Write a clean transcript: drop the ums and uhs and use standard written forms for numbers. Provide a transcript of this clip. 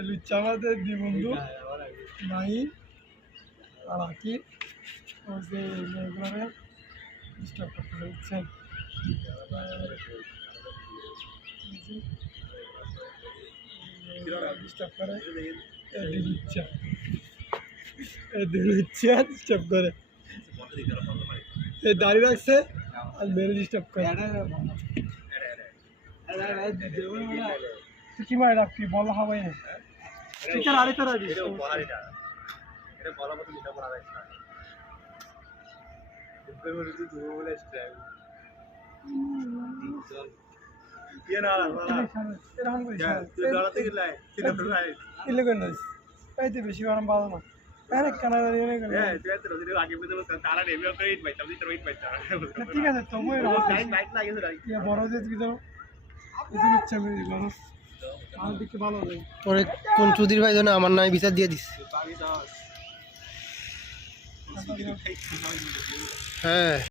লুচ্চামাদের দি বন্ধু নাই আর আকি যে এগুলো ডিস্টার্ব করতে হচ্ছেন ডিস্টার্ব করে ডিস্টার্ব করে দাঁড়িয়ে রাখছে আর মেরে ডিস্টার্ব করে কি মারে রাখবি বলা হবে না ঠিক আছে আরেকটা রাখবি বেশি গরম ভালো না ঠিক আছে তবু বড় আমার দিকে ভালো লাগে পরে কোন চৌধুরী ভাই যেন আমার নামে বিচার দিয়ে দিচ্ছে হ্যাঁ